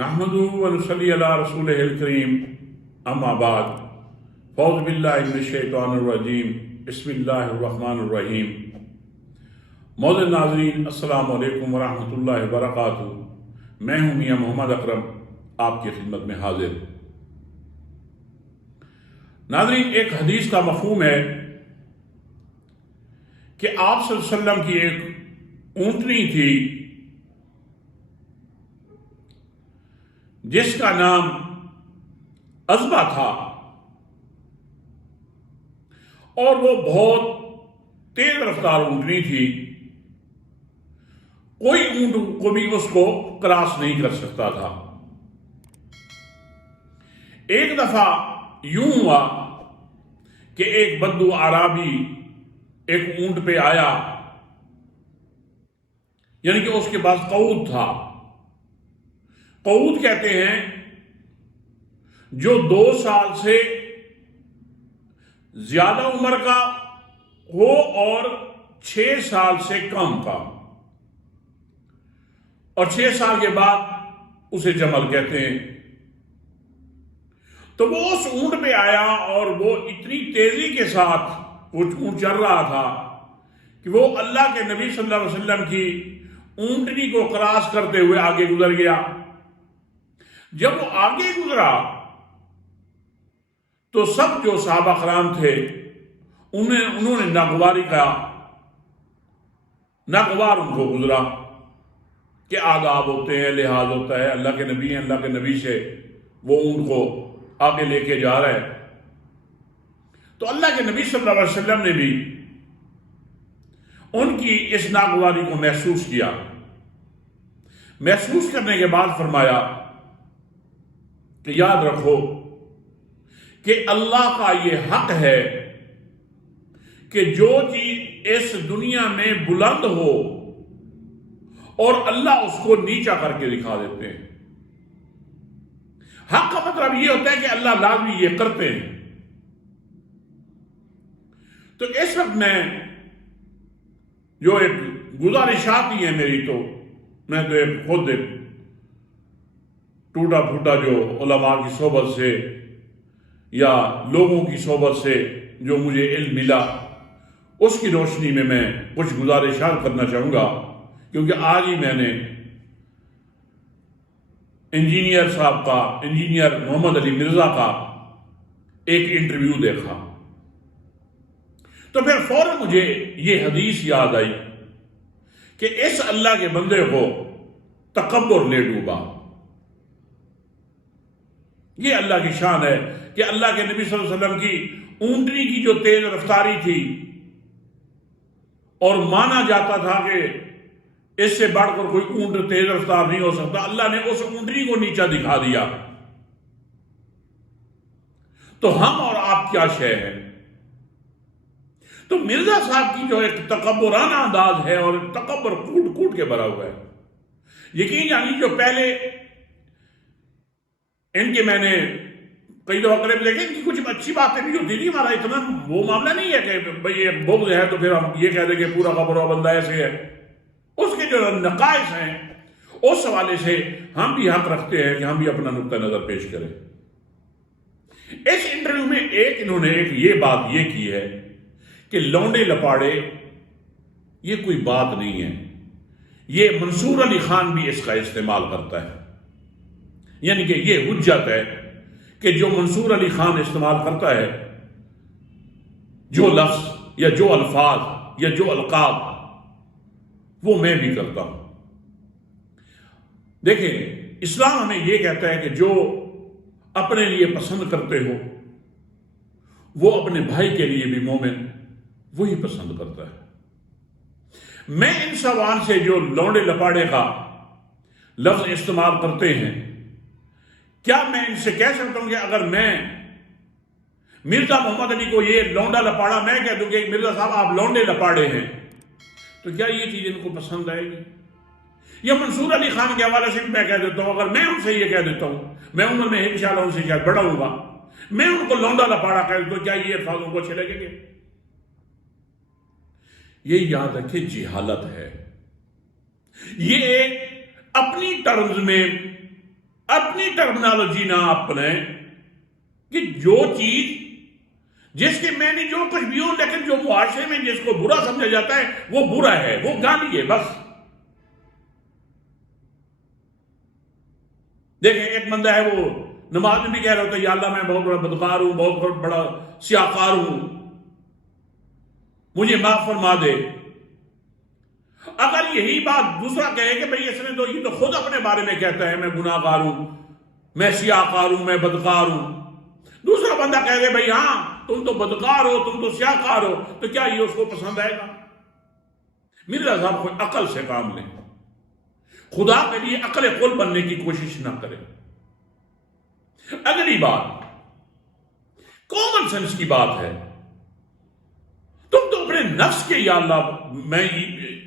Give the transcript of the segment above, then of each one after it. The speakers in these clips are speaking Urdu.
نحمدہ ونصلی علی رسولہ الکریم اما بعد فاعوذ باللہ من الشیطان الرجیم بسم اللہ الرحمن الرحیم معزز ناظرین السلام علیکم ورحمۃ اللہ وبرکاتہ۔ میں ہوں میاں محمد اکرم آپ کی خدمت میں حاضر۔ ناظرین، ایک حدیث کا مفہوم ہے کہ آپ صلی اللہ علیہ وسلم کی ایک اونٹنی تھی جس کا نام عذبہ تھا، اور وہ بہت تیز رفتار اونٹنی تھی، کوئی اونٹ کو بھی اس کو کراس نہیں کر سکتا تھا۔ ایک دفعہ یوں ہوا کہ ایک بدو اعرابی ایک اونٹ پہ آیا، یعنی کہ اس کے پاس قعود تھا۔ قعود کہتے ہیں جو 2 سال سے زیادہ عمر کا ہو اور 6 سال سے کم کا، اور 6 سال کے بعد اسے جمل کہتے ہیں۔ تو وہ اس اونٹ پہ آیا اور وہ اتنی تیزی کے ساتھ وہ اونٹ چل رہا تھا کہ وہ اللہ کے نبی صلی اللہ علیہ وسلم کی اونٹنی کو کراس کرتے ہوئے آگے گزر گیا۔ جب وہ آگے گزرا تو سب جو صحابہ کرام تھے انہوں نے ناگواری کا ناگوار ان کو گزرا کہ آداب ہوتے ہیں، لحاظ ہوتا ہے، اللہ کے نبی ہیں، اللہ کے نبی سے وہ اونٹ کو آگے لے کے جا رہا ہے۔ تو اللہ کے نبی صلی اللہ علیہ وسلم نے بھی ان کی اس ناگواری کو محسوس کیا۔ محسوس کرنے کے بعد فرمایا کہ یاد رکھو کہ اللہ کا یہ حق ہے کہ جو چیز اس دنیا میں بلند ہو اور اللہ اس کو نیچا کر کے دکھا دیتے ہیں۔ حق کا مطلب یہ ہوتا ہے کہ اللہ لازمی یہ کرتے ہیں۔ تو اس وقت میں جو ایک گزارشات ہی ہے میری، تو میں تو خود ایک ٹوٹا پھوٹا جو علماء کی صحبت سے یا لوگوں کی صحبت سے جو مجھے علم ملا، اس کی روشنی میں کچھ گزارشات کرنا چاہوں گا، کیونکہ آج ہی میں نے انجینئر محمد علی مرزا کا ایک انٹرویو دیکھا، تو پھر فوراً مجھے یہ حدیث یاد آئی کہ اس اللہ کے بندے کو تکبر لے ڈوبا۔ یہ اللہ کی شان ہے کہ اللہ کے نبی صلی اللہ علیہ وسلم کی اونٹنی کی جو تیز رفتاری تھی، اور مانا جاتا تھا کہ اس سے بڑھ کر کوئی اونٹ تیز رفتار نہیں ہو سکتا، اللہ نے اس اونٹنی کو نیچا دکھا دیا۔ تو ہم اور آپ کیا شے ہیں؟ تو مرزا صاحب کی جو ایک تکبرانہ انداز ہے اور تکبر کوٹ کوٹ کے بھرا ہوا ہے، یقین جانی جو پہلے ان کے میں نے کئی دفعہ قریب دیکھے، ان کی کچھ اچھی باتیں بھی ہوتی تھی، ہمارا اتنا وہ معاملہ نہیں ہے کہ بھئی یہ بغض ہے تو پھر ہم یہ کہہ دیں کہ پورا کا پورا بندہ ایسے ہے۔ اس کے جو نقائص ہیں اس حوالے سے ہم بھی حق رکھتے ہیں کہ ہم بھی اپنا نقطہ نظر پیش کریں۔ اس انٹرویو میں انہوں نے یہ بات یہ کی ہے کہ لونڈے لپاڑے یہ کوئی بات نہیں ہے، یہ منصور علی خان بھی اس کا استعمال کرتا ہے، یعنی کہ یہ حجت ہے کہ جو منصور علی خان استعمال کرتا ہے، جو لفظ یا جو الفاظ یا جو القاب، وہ میں بھی کرتا ہوں۔ دیکھیں، اسلام ہمیں یہ کہتا ہے کہ جو اپنے لیے پسند کرتے ہو وہ اپنے بھائی کے لیے بھی مومن وہی پسند کرتا ہے۔ میں ان سوال سے جو لونڈے لپاڑے کا لفظ استعمال کرتے ہیں، کیا میں ان سے کہہ سکتا ہوں کہ اگر میں مرزا محمد علی کو یہ لونڈا لپاڑا میں کہہ دوں کہ مرزا صاحب آپ لونڈے لپاڑے ہیں، تو کیا یہ چیز ان کو پسند آئے گی؟ یا منصور علی خان کے حوالے سے میں کہہ دیتا ہوں، اگر میں ان سے یہ کہہ دیتا ہوں، میں عمر میں انشاءاللہ ان سے کیا بڑا ہوں گا، میں ان کو لونڈا لپاڑا کہہ دیتا ہوں، کیا یہ الفاظ ان کو اچھے لگیں گے؟ یہ یاد رکھے جہالت ہے، یہ ایک اپنی طرز میں اپنی ٹرمنالوجی نہ اپنائیں کہ جو چیز جس کے میں نے جو کچھ بھی ہوں، لیکن جو معاشرے میں جس کو برا سمجھا جاتا ہے وہ برا ہے، وہ گالی ہے بس۔ دیکھیں ایک بندہ ہے وہ نماز میں بھی کہہ رہا ہوتا ہے یا اللہ میں بہت بڑا بدکار ہوں، بہت بڑا سیاہکار ہوں، مجھے معاف فرما دے۔ اگر یہی بات دوسرا کہے کہ بھئی اس نے تو یہ تو خود اپنے بارے میں کہتا ہے میں گناہ گار ہوں، میں سیاہکار ہوں، میں بدکار ہوں، دوسرا بندہ کہہ دے بھئی ہاں تم تو بدکار ہو، تم تو سیاہکار ہو، تو کیا یہ اس کو پسند آئے گا؟ مرزا صاحب کوئی عقل سے کام لیں، خدا کے لیے عقل قل بننے کی کوشش نہ کرے۔ اگلی بات کامن سینس کی بات ہے، تم تو اپنے نفس کے یا اللہ میں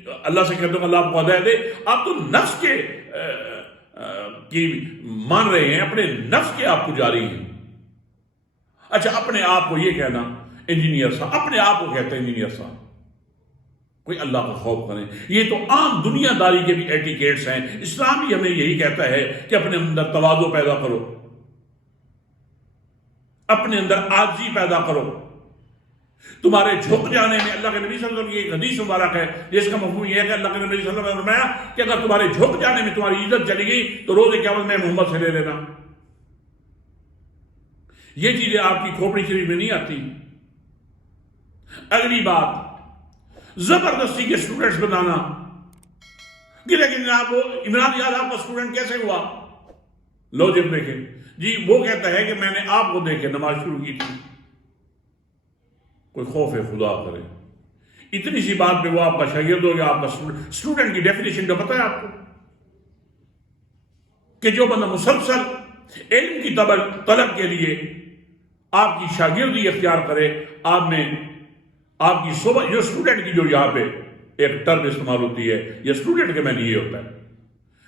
اللہ سے کہتا ہوں اللہ کو ہدایت دے، آپ تو نفس کے کی مان رہے ہیں، اپنے نفس کے آپ پجاری ہیں۔ اچھا اپنے آپ کو یہ کہنا انجینئر صاحب، اپنے آپ کو کہتے ہیں انجینئر صاحب، کوئی اللہ کا خوف کریں، یہ تو عام دنیا داری کے بھی ایٹیکیٹس ہیں۔ اسلام بھی ہمیں یہی کہتا ہے کہ اپنے اندر تواضع پیدا کرو، اپنے اندر عاجزی پیدا کرو۔ تمہارے جھک جانے میں، اللہ کے نبی صلی اللہ علیہ وسلم کی ایک حدیث مبارک ہے جس کا مفہوم یہ ہے کہ اللہ کے نبی صلی اللہ علیہ وسلم نے فرمایا کہ اگر تمہارے جھک جانے میں تمہاری عزت چلی گئی تو روز قیامت میں محمد سے لے لینا۔ یہ چیزیں آپ کی کھوپڑی شریف میں نہیں آتی۔ اگلی بات زبردستی کے اسٹوڈنٹس بنانا کہ لیکن جناب وہ عمران یاد آپ کا اسٹوڈنٹ کیسے ہوا؟ لوجک دیکھیں جی، وہ کہتا ہے کہ میں نے آپ کو دیکھ کے نماز شروع کی تھی۔ کوئی خوف خدا کرے، اتنی سی بات پہ وہ آپ کا شاگرد ہو گیا، آپ کا اسٹوڈنٹ کی ڈیفینیشن کا پتہ ہے آپ کو کہ جو بندہ مسلسل علم کی طلب کے لیے آپ کی شاگردی اختیار کرے، آپ میں آپ کی صحبت، جو اسٹوڈنٹ کی جو یہاں پہ ایک ٹرم استعمال ہوتی ہے یہ اسٹوڈنٹ کے میں یہ ہوتا ہے،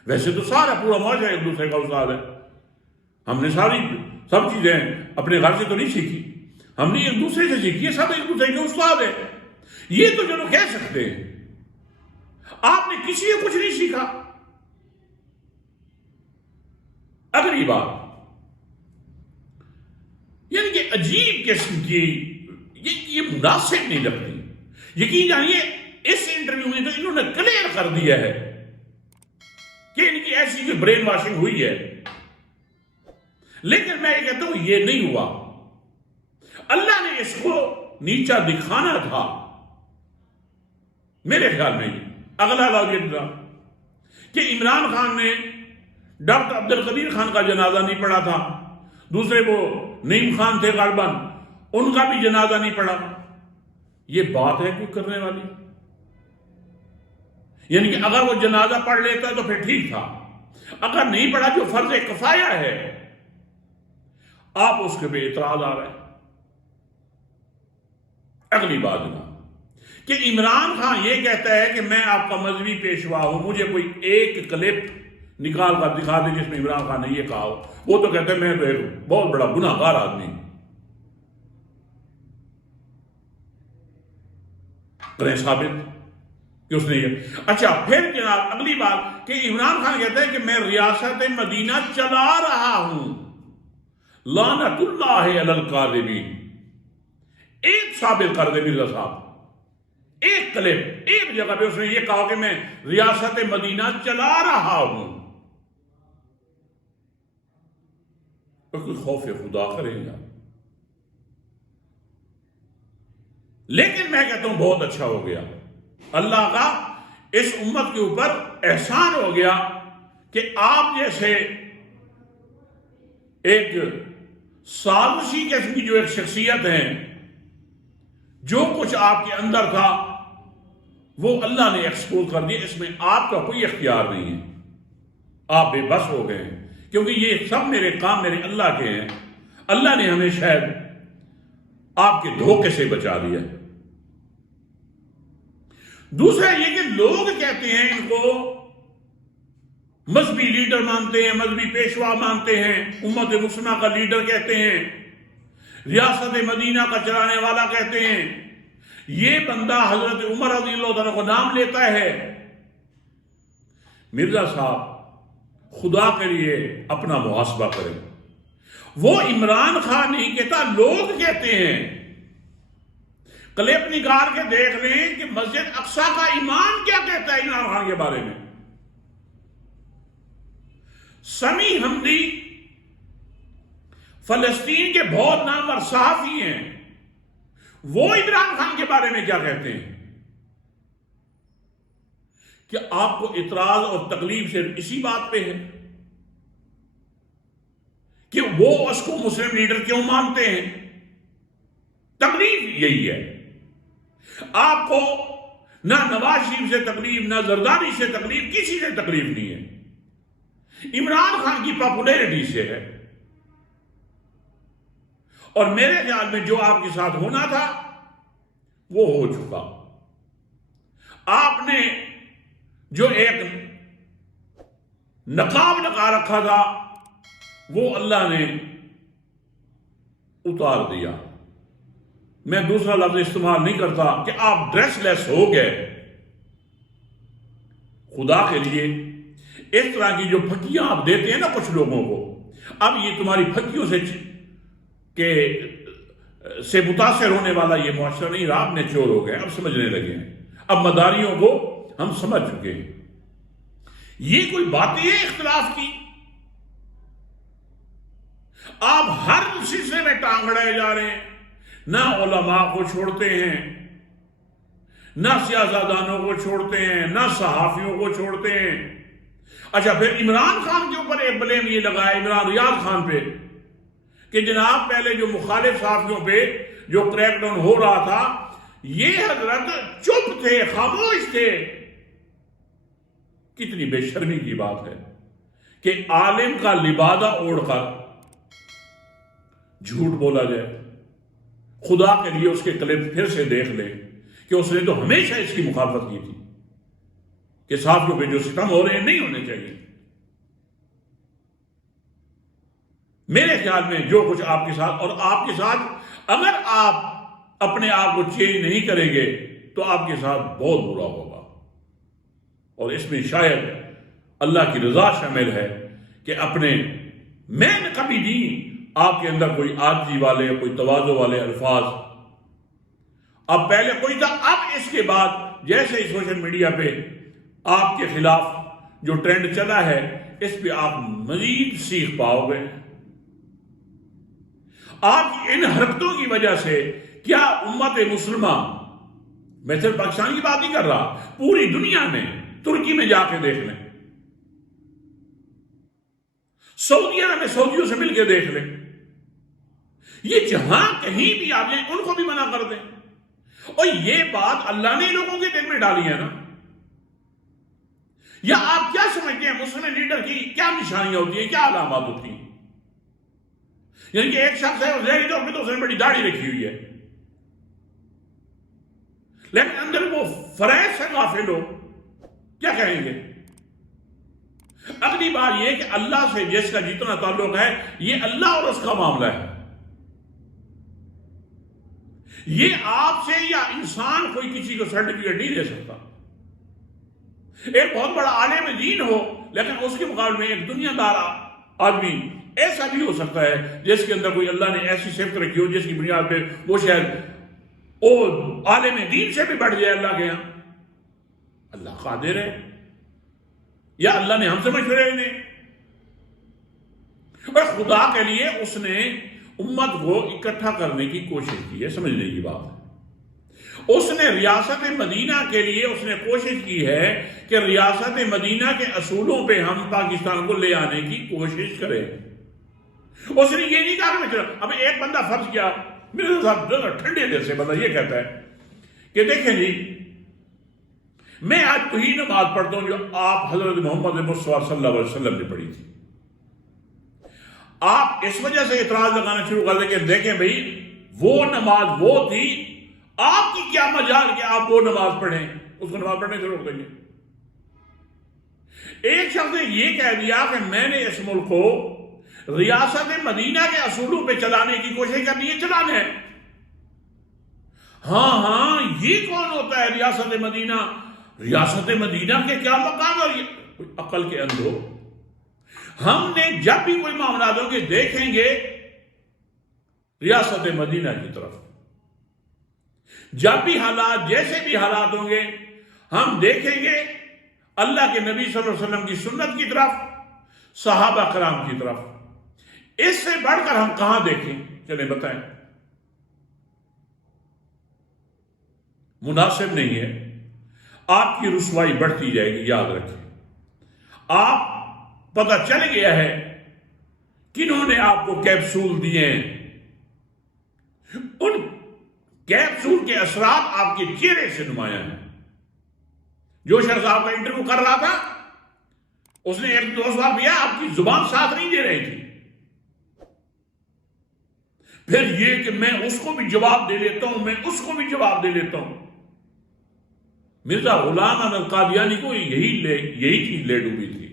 ویسے تو سارا پورا معاشرہ ایک دوسرے کا استاد ہے، ہم نے سب چیزیں اپنے گھر سے تو نہیں سیکھی، ہم نے ایک دوسرے سے سیکھی ہے، سب ایک دوسرے کے استاد ہیں۔ یہ تو جو لوگ کہہ سکتے ہیں آپ نے کسی سے کچھ نہیں سیکھا۔ اگلی بات یعنی کہ عجیب قسم کی یہ مناسب نہیں لگتی۔ یقین جانیے اس انٹرویو میں تو انہوں نے کلیئر کر دیا ہے کہ ان کی ایسی کوئی برین واشنگ ہوئی ہے، لیکن میں یہ کہتا ہوں یہ نہیں ہوا۔ اللہ نے اس کو نیچا دکھانا تھا میرے خیال میں اگلا لاجک تھا کہ عمران خان نے ڈاکٹر عبد القدیر خان کا جنازہ نہیں پڑھا تھا، دوسرے وہ نعیم خان تھے غالباً، ان کا بھی جنازہ نہیں پڑھا۔ یہ بات ہے کوئی کرنے والی؟ یعنی کہ اگر وہ جنازہ پڑھ لیتا تو پھر ٹھیک تھا، اگر نہیں پڑھا جو فرض کفایہ ہے آپ اس کے پہ اعتراض آ رہے ہیں۔ اگلی بات جناب کہ عمران خان یہ کہتا ہے کہ میں آپ کا مذہبی پیشوا ہوں، مجھے کوئی ایک کلپ نکال کر دکھا دے جس میں عمران خان نے یہ کہا ہو۔ وہ تو کہتے ہیں میں تو ایک بہت بڑا گناہ گار آدمی کریں ثابت کہ اس نے یہ۔ اچھا پھر جناب اگلی بات کہ عمران خان کہتا ہے کہ میں ریاست مدینہ چلا رہا ہوں، لعنت اللہ علی الکاذبین۔ ایک ثابت کر دے مرزا صاحب، ایک کلپ ایک جگہ پہ اس نے یہ کہا کہ میں ریاست مدینہ چلا رہا ہوں۔ کوئی خوف خدا کریں گا؟ لیکن میں کہتا ہوں بہت اچھا ہو گیا، اللہ کا اس امت کے اوپر احسان ہو گیا کہ آپ جیسے ایک سازشی قسم کی جو ایک شخصیت ہے، جو کچھ آپ کے اندر تھا وہ اللہ نے ایکسپوز کر دیا، اس میں آپ کا کوئی اختیار نہیں ہے، آپ بے بس ہو گئے ہیں کیونکہ یہ سب میرے کام میرے اللہ کے ہیں۔ اللہ نے ہمیں شاید آپ کے دھوکے سے بچا دیا۔ دوسرا یہ کہ لوگ کہتے ہیں ان کو مذہبی لیڈر مانتے ہیں، مذہبی پیشوا مانتے ہیں، امت مسلمہ کا لیڈر کہتے ہیں، ریاست مدینہ کا چلانے والا کہتے ہیں، یہ بندہ حضرت عمر رضی اللہ عنہ کو نام لیتا ہے۔ مرزا صاحب خدا کے لیے اپنا محاسبہ کریں. وہ عمران خان نہیں کہتا، لوگ کہتے ہیں. کلپ نکال کے دیکھ لیں کہ مسجد اقصی کا امام کیا کہتا ہے عمران خان کے بارے میں. سمیع حمدی فلسطین کے بہت نامور صحافی ہیں، وہ عمران خان کے بارے میں کیا کہتے ہیں کہ آپ کو اعتراض اور تکلیف صرف اسی بات پہ ہے کہ وہ اس کو مسلم لیڈر کیوں مانتے ہیں. تکلیف یہی ہے. آپ کو نہ نواز شریف سے تکلیف، نہ زرداری سے تکلیف، کسی سے تکلیف نہیں ہے. عمران خان کی پاپولیرٹی سے ہے. اور میرے خیال میں جو آپ کے ساتھ ہونا تھا وہ ہو چکا. آپ نے جو ایک نقاب لگا رکھا تھا وہ اللہ نے اتار دیا. میں دوسرا لفظ استعمال نہیں کرتا کہ آپ ڈریس لیس ہو گئے. خدا کے لیے اس طرح کی جو پھکیاں آپ دیتے ہیں نا کچھ لوگوں کو، اب یہ تمہاری پھکیوں سے متاثر ہونے والا یہ معاشرہ نہیں رہا. آپ نے چور ہو گئے، اب سمجھنے لگے ہیں. اب مداریوں کو ہم سمجھ چکے ہیں. یہ کوئی باتیں ہیں اختلاف کی؟ آپ ہر سلسلے میں ٹانگ اڑائے جا رہے ہیں. نہ علماء کو چھوڑتے ہیں، نہ سیاستدانوں کو چھوڑتے ہیں، نہ صحافیوں کو چھوڑتے ہیں. اچھا، پھر عمران خان کے اوپر ایک بلیم یہ لگایا، عمران ریاض خان پہ، کہ جناب پہلے جو مخالف صحافیوں پہ جو کریک ڈاؤن ہو رہا تھا یہ حضرت چپ تھے، خاموش تھے. کتنی بے شرمی کی بات ہے کہ عالم کا لبادہ اوڑھ کر جھوٹ بولا جائے. خدا کے لیے اس کے کلپ پھر سے دیکھ لیں کہ اس نے تو ہمیشہ اس کی مخالفت کی تھی کہ صحافیوں پہ جو ستم ہو رہے ہیں نہیں ہونے چاہیے. میرے خیال میں جو کچھ آپ کے ساتھ، اور آپ کے ساتھ اگر آپ اپنے آپ کو چینج نہیں کریں گے تو آپ کے ساتھ بہت برا ہوگا. اور اس میں شاید اللہ کی رضا شامل ہے کہ میں نے کبھی نہیں آپ کے اندر کوئی عاجزی والے، کوئی تواضع والے الفاظ. اب پہلے کوئی تھا، اب اس کے بعد جیسے سوشل میڈیا پہ آپ کے خلاف جو ٹرینڈ چلا ہے اس پہ آپ مزید سیکھ پاؤ گے. آج ان حرکتوں کی وجہ سے کیا امت مسلمہ، میں صرف پاکستان کی بات نہیں کر رہا، پوری دنیا میں، ترکی میں جا کے دیکھ لیں، سعودی عرب میں سعودیوں سے مل کے دیکھ لیں، یہ جہاں کہیں بھی آپ جائیں ان کو بھی منع کر دیں. اور یہ بات اللہ نے لوگوں کے دل میں ڈالی ہے نا. یا آپ کیا سمجھتے ہیں مسلم لیڈر کی کیا نشانیاں ہوتی ہیں، کیا علامات ہوتی ہیں؟ یعنی کہ ایک شخص ہے اور ظاہری طور پہ تو اس نے بڑی داڑھی رکھی ہوئی ہے لیکن اندر وہ فریض سے غافل ہو، کیا کہیں گے؟ اگلی بات یہ کہ اللہ سے جس کا جتنا تعلق ہے یہ اللہ اور اس کا معاملہ ہے. یہ آپ سے یا انسان کوئی کسی کو سرٹیفکیٹ نہیں دے سکتا. ایک بہت بڑا عالم دین ہو لیکن اس کے مقابلے میں ایک دنیا دار آدمی ایسا بھی ہو سکتا ہے جس کے اندر کوئی اللہ نے ایسی صفت رکھی ہو جس کی بنیاد پہ وہ شاید عالم دین سے بھی بڑھ جائے اللہ کے یہاں. اللہ قادر ہے، یا اللہ نے ہم سے مشورے لے. اور خدا کے لیے اس نے امت کو اکٹھا کرنے کی کوشش کی ہے. سمجھنے کی بات ہے. اس نے ریاست مدینہ کے لیے اس نے کوشش کی ہے کہ ریاست مدینہ کے اصولوں پہ ہم پاکستان کو لے آنے کی کوشش کریں. اس نے یہ نہیں کہا کہ اب ایک بندہ فرض کیا میرے ساتھ ٹھنڈے دل سے بندہ یہ کہتا ہے کہ دیکھیں جی میں آج وہی نماز پڑھتا ہوں جو آپ حضرت محمد مصطفیٰ صلی اللہ علیہ وسلم نے پڑھی تھی. آپ اس وجہ سے اعتراض لگانا شروع کر دیں کہ دیکھیں بھئی وہ نماز وہ تھی، آپ کی کیا مجال کہ آپ وہ نماز پڑھیں، اس کو نماز پڑھنے سے روک دیں گے. ایک شخص نے یہ کہہ دیا کہ میں نے اس ملک کو ریاست مدینہ کے اصولوں پہ چلانے کی کوشش کرنی ہے، چلانا ہے. ہاں یہ کون ہوتا ہے ریاست مدینہ؟ ریاست مدینہ کے کیا مقام؟ اور یہ عقل کے اندھو ہم نے جب بھی کوئی معاملات ہوں گے دیکھیں گے ریاست مدینہ کی طرف، جب بھی حالات جیسے بھی حالات ہوں گے ہم دیکھیں گے اللہ کے نبی صلی اللہ علیہ وسلم کی سنت کی طرف، صحابہ کرام کی طرف۔ اس سے بڑھ کر ہم کہاں دیکھیں؟ چلیں بتائیں۔ مناسب نہیں ہے، آپ کی رسوائی بڑھتی جائے گی، یاد رکھیں۔ آپ پتہ چل گیا ہے کنہوں نے آپ کو کیپسول دیے ہیں، ان کیپسول کے اثرات آپ کے چہرے سے نمایاں ہیں۔ جو شخص آپ کا انٹرویو کر رہا تھا اس نے ایک دو سوال کیا، آپ کی زبان ساتھ نہیں دے رہی تھی، پھر یہ کہ میں اس کو بھی جواب دے لیتا ہوں، میں اس کو بھی جواب دے لیتا ہوں۔ مرزا غلام احمد قادیانی کو یہی چیز لے ڈوبی تھی۔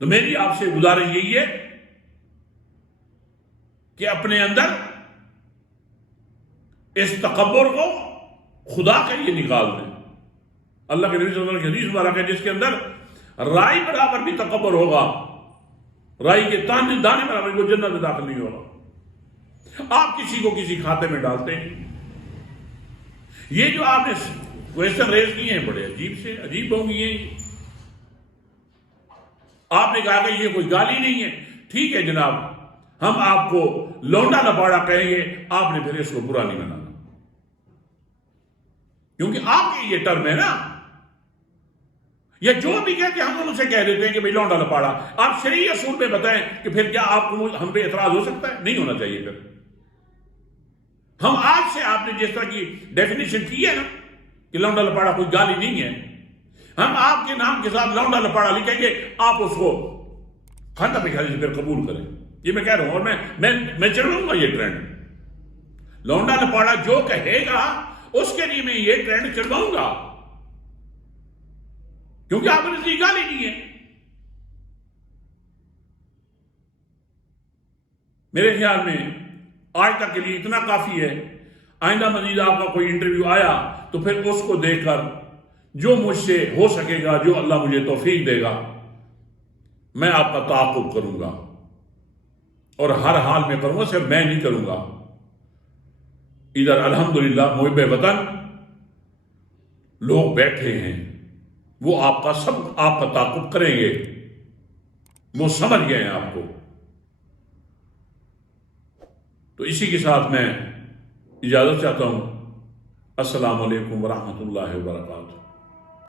تو میری آپ سے گزارش یہی ہے کہ اپنے اندر اس تکبر کو خدا کے لیے نکال دیں۔ اللہ کے نبی صلی اللہ علیہ وسلم کی حدیث مبارک ہے جس کے اندر رائی برابر بھی تکبر ہوگا، رائی کے دانے برابر بھی وہ جنت میں داخل نہیں ہوگا۔ آپ کسی کو کسی کھاتے میں ڈالتے ہیں۔ یہ جو آپ نے کوئسچن ریز کیے ہیں بڑے عجیب ہوں گی۔ آپ نے کہا کہ یہ کوئی گالی نہیں ہے، ٹھیک ہے جناب، ہم آپ کو لونڈا لپاڑا کہیں گے، آپ نے پھر اس کو برا نہیں منانا، کیونکہ آپ کی یہ ٹرم ہے نا۔ یا جو بھی کہتے ہیں ہم ان سے کہہ دیتے ہیں کہ بھئی لونڈا لپاڑا۔ آپ شرعی اصول میں بتائیں کہ پھر کیا آپ کو ہم پہ اعتراض ہو سکتا ہے؟ نہیں ہونا چاہیے۔ پھر ہم آج سے آپ نے جس طرح کی ڈیفینیشن کی ہے نا کہ لونڈا لپاڑا کوئی گالی نہیں ہے، ہم آپ کے نام کے ساتھ لونڈا لپاڑا لکھیں گے، آپ اس کو کھانا پہ کھانے سے پھر قبول کریں۔ یہ میں کہہ رہا ہوں، اور میں چلوں گا یہ ٹرینڈ۔ لونڈا لپاڑا جو کہے گا اس کے لیے میں یہ ٹرینڈ چلواؤں گا، کیونکہ آپ نے گالی نہیں ہے۔ میرے خیال میں آج تک کے لیے اتنا کافی ہے۔ آئندہ مزید آپ کا کوئی انٹرویو آیا تو پھر اس کو دیکھ کر جو مجھ سے ہو سکے گا، جو اللہ مجھے توفیق دے گا، میں آپ کا تعاقب کروں گا، اور ہر حال میں کروں گا۔ صرف میں نہیں کروں گا، ادھر الحمدللہ محب وطن لوگ بیٹھے ہیں، وہ آپ کا تعاقب کریں گے، وہ سمجھ گئے ہیں آپ کو۔ تو اسی کے ساتھ میں اجازت چاہتا ہوں۔ السلام علیکم ورحمۃ اللہ وبرکاتہ۔